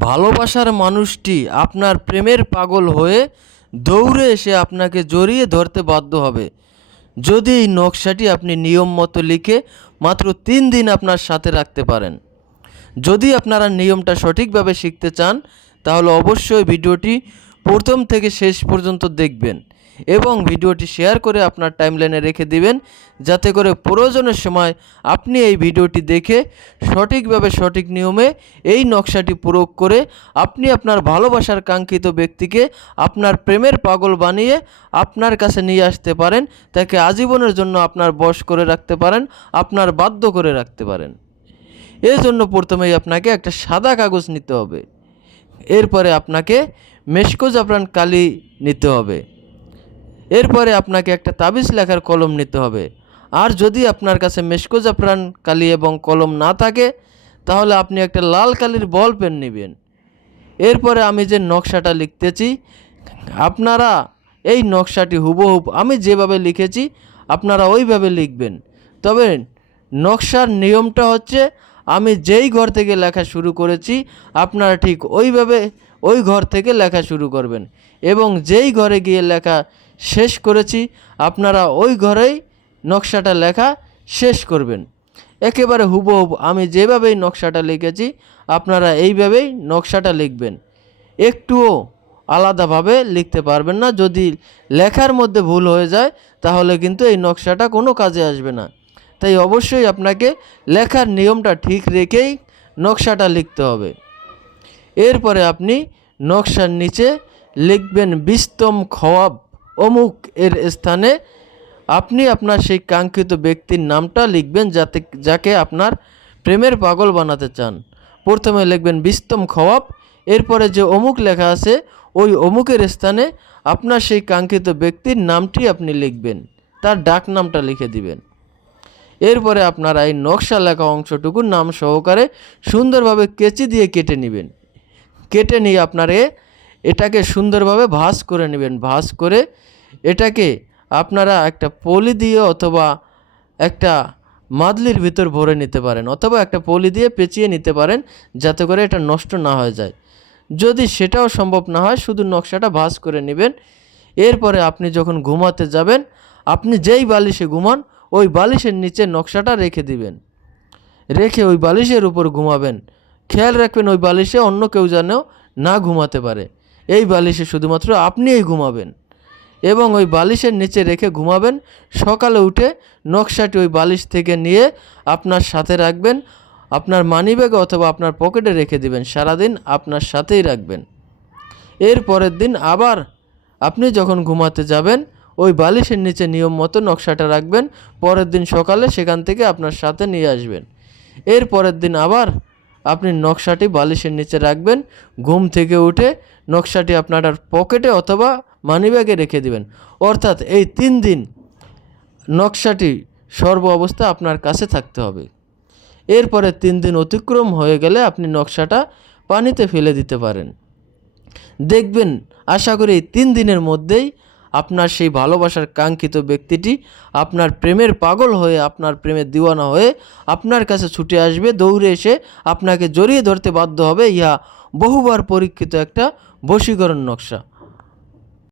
ভালোবাসার মানুষটি আপনার প্রেমের পাগল হয়ে দৌড়ে এসে আপনাকে জড়িয়ে ধরতে বাধ্য হবে যদি এই নকশাটি আপনি নিয়ম মতো লিখে মাত্র 3 দিন আপনার সাথে রাখতে পারেন। যদি আপনারা নিয়মটা সঠিকভাবে শিখতে চান তাহলে অবশ্যই ভিডিওটি প্রথম থেকে শেষ পর্যন্ত দেখবেন এবং ভিডিওটি শেয়ার করে আপনার টাইমলাইনে রেখে দিবেন, যাতে করে প্রয়োজনের সময় আপনি এই ভিডিওটি দেখে সঠিকভাবে সঠিক নিয়মে এই নকশাটি প্রয়োগ করে আপনি আপনার ভালোবাসার কাঙ্ক্ষিত ব্যক্তিকে আপনার প্রেমের পাগল বানিয়ে আপনার কাছে নিয়ে আসতে পারেন, তাকে আজীবনের জন্য আপনার বশ করে রাখতে পারেন, আপনার বাধ্য করে রাখতে পারেন। এর জন্য প্রথমেই আপনাকে একটা সাদা কাগজ নিতে হবে। এরপরে আপনাকে মেশকো জাফরান কালি নিতে হবে। এরপরে আপনাকে একটা তাবিজ লেখার কলম নিতে হবে। আর যদি আপনার কাছে মেশকো জাফরান কালি এবং কলম না থাকে তাহলে আপনি একটা লাল কালির বল পেন নেবেন। এরপরে আমি যে নকশাটা লিখতেছি আপনারা এই নকশাটি হুবহুব আমি যেভাবে লিখেছি আপনারা ওইভাবে লিখবেন। তবে নকশার নিয়মটা হচ্ছে আমি যেই ঘর থেকে লেখা শুরু করেছি আপনারা ঠিক ওইভাবে ওই ঘর থেকে লেখা শুরু করবেন এবং যেই ঘরে গিয়ে লেখা শেষ করেছি আপনারা ওই ঘরেই নকশাটা লেখা শেষ করবেন। একেবারে হুবহুব আমি যেভাবেই নকশাটা লিখেছি আপনারা এইভাবেই নকশাটা লিখবেন, একটুও আলাদাভাবে লিখতে পারবেন না। যদি লেখার মধ্যে ভুল হয়ে যায় তাহলে কিন্তু এই নকশাটা কোনো কাজে আসবে না। তাই অবশ্যই আপনাকে লেখার নিয়মটা ঠিক রেখেই নকশাটা লিখতে হবে। এরপরে আপনি নকশার নিচে লিখবেন বিস্তম খওয়াব অমুক এর স্থানে আপনি আপনার সেই কাঙ্ক্ষিত ব্যক্তির নামটা লিখবেন যাকে আপনার প্রেমের পাগল বানাতে চান। প্রথমে লিখবেন বিস্তম খওয়াব, এরপরে যে অমুক লেখা আছে ওই অমুকের স্থানে আপনার সেই কাঙ্ক্ষিত ব্যক্তির নামটি আপনি লিখবেন, তার ডাক নামটা লিখে দিবেন। এরপরে আপনারা এই নকশা লেখা অংশটুকু নাম সহকারে সুন্দরভাবে কেচি দিয়ে কেটে নেবেন। কেটে নিয়ে আপনারা এটাকে সুন্দরভাবে ভাঁজ করে নেবেন। ভাঁজ করে এটাকে আপনারা একটা পলি দিয়ে অথবা একটা মাদলির ভিতর ভরে নিতে পারেন অথবা একটা পলি দিয়ে পেঁচিয়ে নিতে পারেন যাতে করে এটা নষ্ট না হয়ে যায়। যদি সেটাও সম্ভব না হয় শুধু নকশাটা ভাঁজ করে নেবেন। এরপরে আপনি যখন ঘুমাতে যাবেন আপনি যেই বালিশে ঘুমান ওই বালিশের নিচে নকশাটা রেখে দিবেন, রেখে ওই বালিশের উপর ঘুমাবেন। খেয়াল রাখবেন ওই বালিশে অন্য কেউ যেন না ঘুমাতে পারে, এই বালিশে শুধুমাত্র আপনিই ঘুমাবেন এবং ওই বালিশের নিচে রেখে ঘুমাবেন। সকালে উঠে নকশাটি ওই বালিশ থেকে নিয়ে আপনার সাথে রাখবেন, আপনার মানিব্যাগে অথবা আপনার পকেটে রেখে দিবেন, সারাদিন আপনার সাথেই রাখবেন। এর পরের দিন আবার আপনি যখন ঘুমাতে যাবেন ওই বালিশের নিচে নিয়ম মতো নকশাটা রাখবেন, পরের দিন সকালে সেখান থেকে আপনার সাথে নিয়ে আসবেন। এর পরের দিন আবার আপনি নকশাটি বালিশের নিচে রাখবেন, ঘুম থেকে উঠে নকশাটি আপনার পকেটে অথবা মানিব্যাগে রেখে দিবেন। অর্থাৎ এই 3 দিন নকশাটি সর্ব অবস্থা আপনার কাছে থাকতে হবে। এরপরে 3 দিন অতিক্রম হয়ে গেলে আপনি নকশাটা পানিতে ফেলে দিতে পারেন। দেখবেন আশা করি এই 3 দিনের মধ্যেই আপনার সেই ভালোবাসার কাঙ্ক্ষিত ব্যক্তিটি আপনার প্রেমের পাগল হয়ে আপনার প্রেমের দিওয়ানা হয়ে আপনার কাছে ছুটে আসবে, দৌড়ে এসে আপনাকে জড়িয়ে ধরতে বাধ্য হবে। ইহা বহুবার পরীক্ষিত একটা বশীকরণ নকশা।